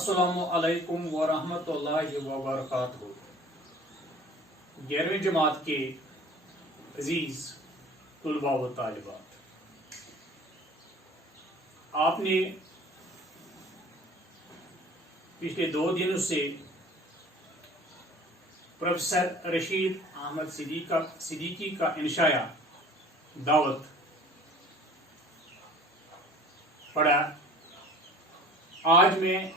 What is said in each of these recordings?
अस्सलामु अलैकुम वरहमतुल्लाहि वबरकातुहू। 11वीं जमात के अजीज तुलबा व तालिबात, आपने पिछले 2 दिनों से प्रोफेसर रशीद अहमद सिद्दीकी का इंशाया दावत पढ़ा। आज मैं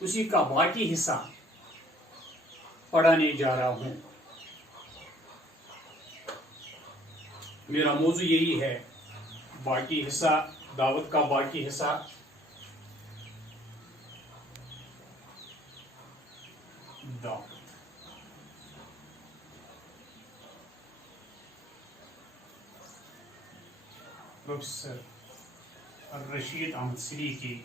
उसी का बाकी हिस्सा पढ़ाने जा रहा हूं। मेरा मौजू यही है, बाकी हिस्सा, दावत का बाकी हिस्सा। दावत प्रोफेसर रशीद अहमद सिद्दीकी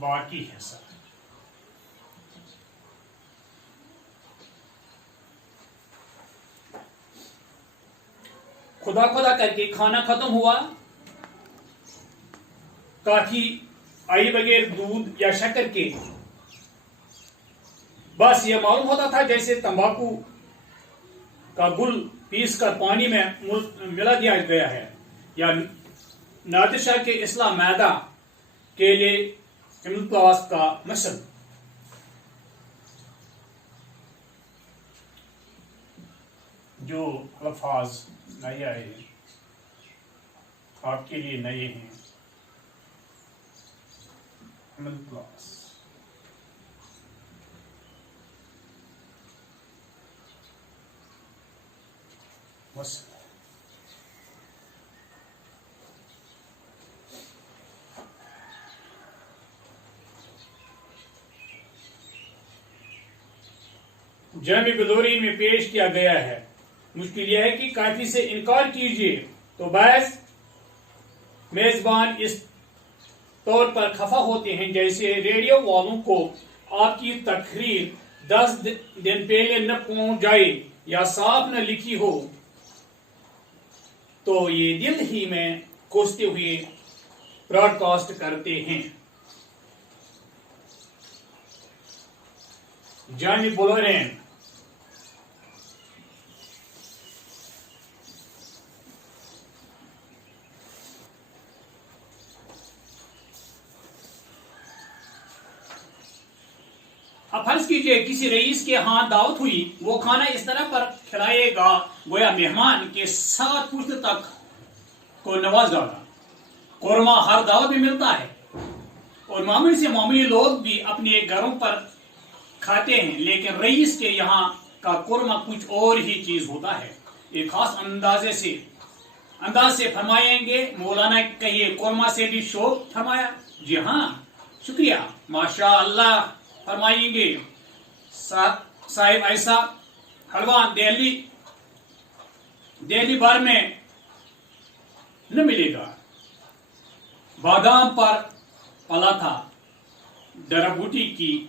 बाकी हिस्सा। खुदा खुदा करके खाना खत्म हुआ। काफी आई बगैर दूध या शक्कर के। बस ये मालूम होता था जैसे तंबाकू का गुल पीस कर पानी में मिला दिया गया है, या नादिर शाह के इस्लाम मैदा के लिए इम्तियाज का मशहूर। जो अल्फाज नए आए हैं आपके लिए नए हैं, इम्तियाज मशहूर। जामी बदौरीन में पेश किया गया है। मुश्किल यह है कि काफी से इनकार कीजिए तो बस मेजबान इस तौर पर खफा होते हैं जैसे रेडियो वालों को आपकी तकरीर 10 दिन पहले न पहुंच जाए या साफ न लिखी हो तो ये दिल ही में कोसते हुए ब्रॉडकास्ट करते हैं। जामी बदौरीन अब फर्ज कीजिए किसी रईस के यहाँ दावत हुई, वो खाना इस तरह पर खिलाएगा गोया मेहमान के 7 पुश्त तक को नवाज डाला। कोरमा हर दावत में मिलता है और मामूली से मामूली लोग भी अपने घरों पर खाते हैं, लेकिन रईस के यहाँ का कोरमा कुछ और ही चीज होता है। एक खास अंदाज से फरमाएंगे मौलाना, कहिए कोरमा से भी शौक फरमाया? जी हाँ, शुक्रिया, माशा अल्लाह फरमाएंगे। साहिब ऐसा हलवा दिल्ली भर में न मिलेगा। बादाम पर पला था, डराबूटी की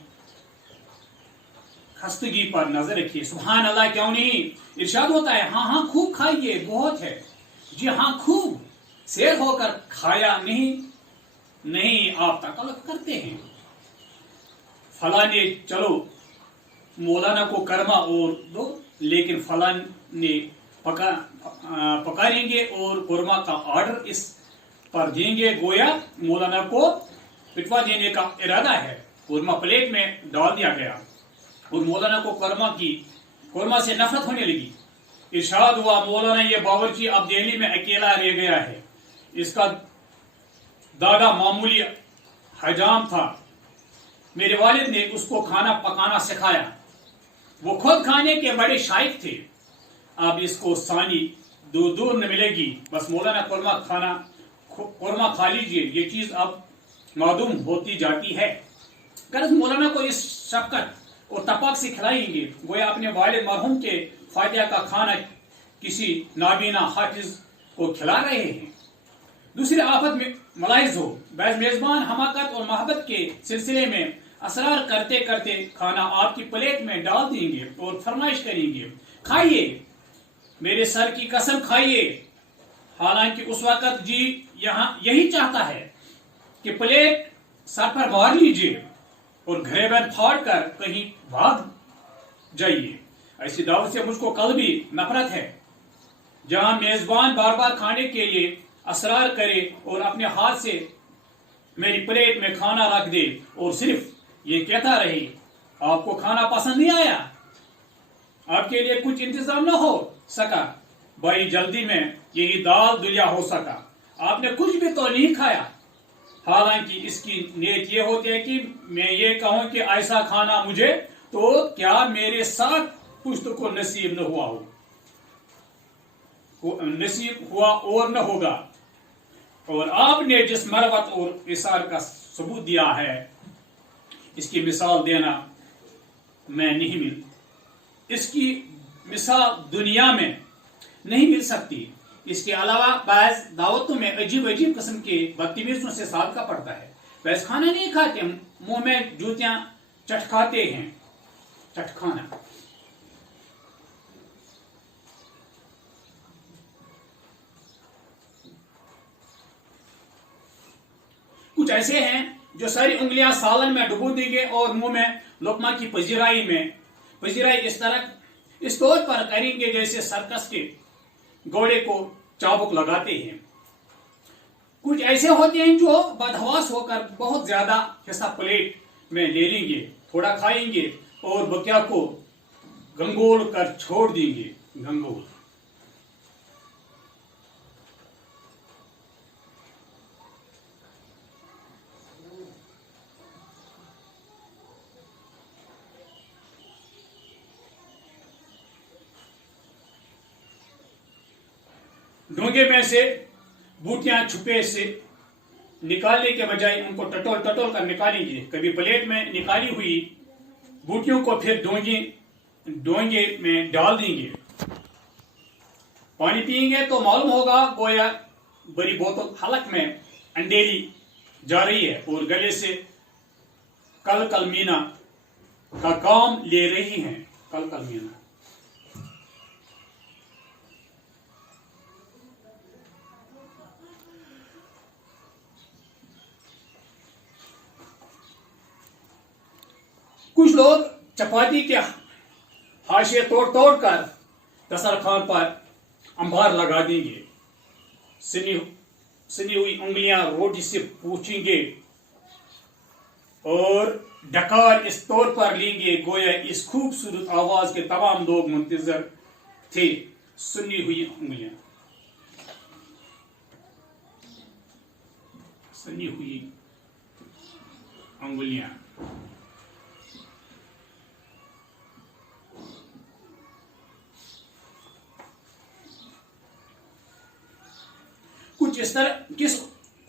खस्तगी पर नजर रखिए। सुभान अल्लाह, क्यों नहीं। इरशाद होता है, हाँ हाँ खूब खाइए, बहुत है। जी हाँ, खूब शेर होकर खाया नहीं आप तकल्लुफ करते हैं। फलाने चलो मौलाना को कर्मा और दो, लेकिन फलान ने पकारेंगे और कुरमा का ऑर्डर इस पर देंगे, गोया मौलाना को पिटवा देने का इरादा है। कुरमा प्लेट में डाल दिया गया और मौलाना को कुरमा से नफरत होने लगी। इरशाद हुआ, मौलाना ये बावर्ची अब दिल्ली में अकेला रह गया है। इसका दादा मामूली हजाम था, मेरे वालिद ने उसको खाना पकाना सिखाया। वो खुद खाने के बड़े शाइक थे। अब इसको सानी दूर न मिलेगी। बस मौलाना कुरमा खा लीजिए, ये चीज अब मालूम होती जाती है। गर्ज मौलाना को इस शफकत और तपाक से खिलाएंगे गोया अपने वालिद मरहूम के फातिहा का खाना किसी नाबीना हाफिज को खिला रहे हैं। दूसरी आफत में मलाइज हो, बैज मेजबान हमाकत और मोहब्बत के सिलसिले में असरार करते करते खाना आपकी प्लेट में डाल देंगे और फरमाइश करेंगे, खाइए, मेरे सर की कसम खाइए, हालांकि उस वक्त जी यहाँ यही चाहता है कि प्लेट सर पर मार लीजिए और घरेबन फाड़ कर कहीं भाग जाइए। ऐसी दावत से मुझको कल भी नफरत है, जहां मेजबान बार बार खाने के लिए असरार करे और अपने हाथ से मेरी प्लेट में खाना रख दे और सिर्फ ये कहता रहे आपको खाना पसंद नहीं आया, आपके लिए कुछ इंतजाम न हो सका, भाई जल्दी में यही दाल दुलिया हो सका, आपने कुछ भी तो नहीं खाया। हालांकि इसकी नीयत ये होती है कि मैं ये कहूं कि ऐसा खाना मुझे तो क्या मेरे साथ पुश्त को नसीब न हुआ हो, नसीब हुआ और न होगा। और आपने जिस मरवत और इसार का सबूत दिया है, इसकी मिसाल देना मैं नहीं मिल, इसकी मिसाल दुनिया में नहीं मिल सकती। इसके अलावा बाज़ दावतों में अजीब अजीब किस्म के बदतमीजों से सादका पड़ता है। वैसे खाना नहीं खाते, मुंह में जूतियां चटखाते हैं, चटखाना। कुछ ऐसे हैं जो सारी उंगलियां सालन में डुबो देंगे और मुंह में लुकमा की पजीराई इस तौर पर करेंगे जैसे सर्कस के घोड़े को चाबुक लगाते हैं। कुछ ऐसे होते हैं जो बदहवास होकर बहुत ज्यादा हिस्सा प्लेट में ले लेंगे, थोड़ा खाएंगे और बकिया को गंगोल कर छोड़ देंगे। गंगोल ढोंगे में से बूटियां छुपे से निकालने के बजाय उनको टटोल टटोल कर निकालेंगे। कभी प्लेट में निकाली हुई बूटियों को फिर डोंगे में डाल देंगे। पानी पिएंगे तो मालूम होगा गोया बड़ी बोतल हलक में अंडेरी जा रही है और गले से कल कल मीना का काम ले रही हैं। कल कल मीना कुछ लोग चपाती के हाशिए तोड़ तोड़ कर दस्तरखान पर अंबार लगा देंगे, सनी हुई उंगलियां रोटी से पूछेंगे और डकार इस तौर पर लेंगे गोया इस खूबसूरत आवाज के तमाम लोग मुंतजर थे। सुनी हुई उंगलियां, सनी हुई उंगलियां।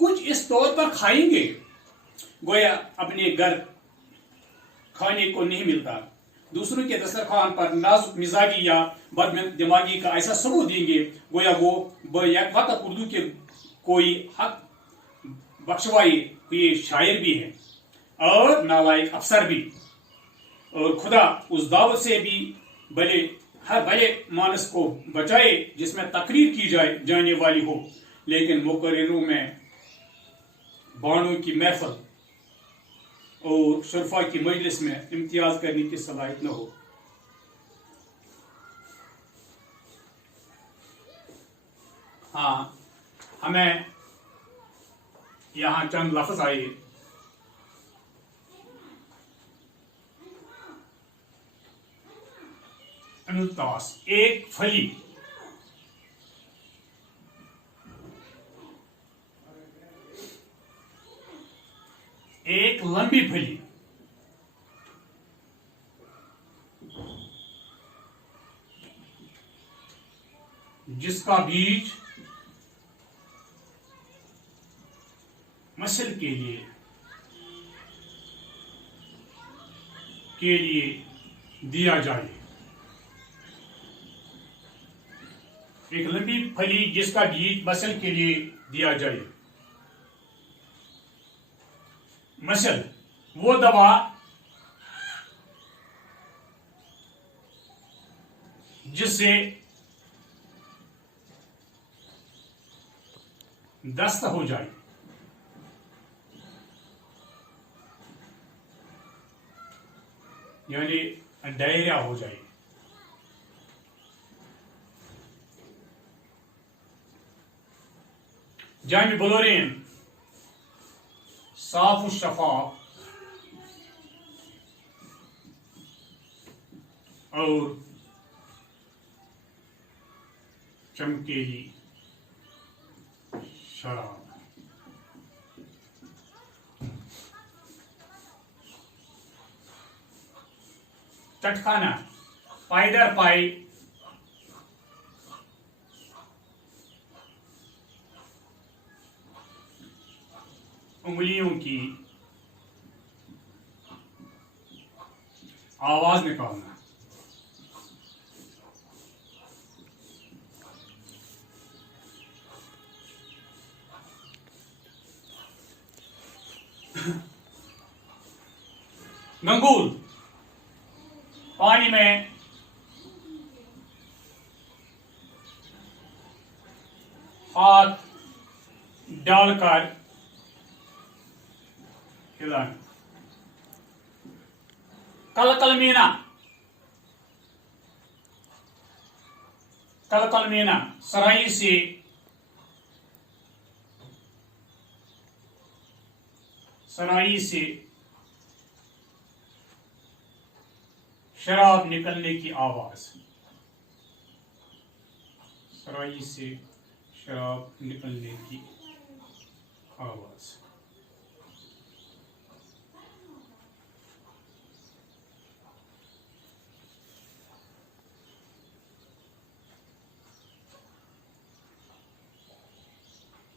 कुछ इस तौर पर खाएंगे गोया अपने घर खाने को नहीं मिलता। दूसरों के दस्तरखान पर नाजुक मिजाजी या बद दिमागी का ऐसा सबूत देंगे गोया वो वक्त उर्दू के कोई हक बख्शवाई हुए शायर भी है और नालायक अफसर भी, और खुदा उस दावत से भी हर भले मानस को बचाए जिसमें तकरीर की जाने वाली हो, लेकिन मुकर्रिरों में बाणों की महफल और शुरफा की मजलिस में इम्तियाज करने की सलाहियत न हो। हाँ, हमें यहाँ चंद लफ्ज आए। इल्तास, एक फली, एक लंबी फली, जिसका बीज मसल के लिए दिया जाए। एक लंबी फली जिसका बीज मसल के लिए दिया जाए। मसल वो दवा जिससे دست ہو جائے، یعنی ڈائریا ہو جائے. جامع بلورین صاف و شفاف اور چمکیلی شراب. چٹخانہ پائی در پائی انگلیوں کی آواز نکالنا. گنگول پانی میں ہاتھ ڈال کر ہلانا. کل مینا سرائی سے شراب نکلنے کی آواز. سرائی سے شراب نکلنے کی آواز.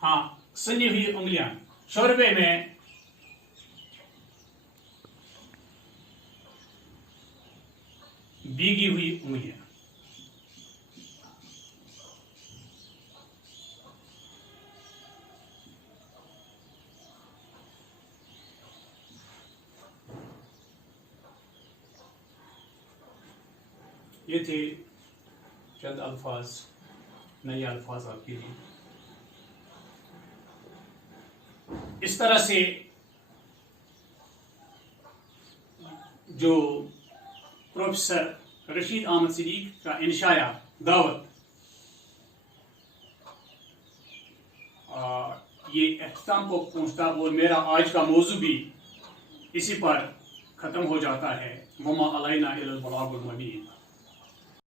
ہاں، سنی ہوئی انگلیاں. شوربے میں بھیگی ہوئی انگلیاں. یہ تھے چند الفاظ، نئے الفاظ آپ کے لیے. اس طرح سے جو پروفیسر رشید احمد صدیق کا انشاء دعوت یہ اختتام کو پہنچتا، اور میرا آج کا موضوع بھی اسی پر ختم ہو جاتا ہے. وما علینا الا البلاغ المبین.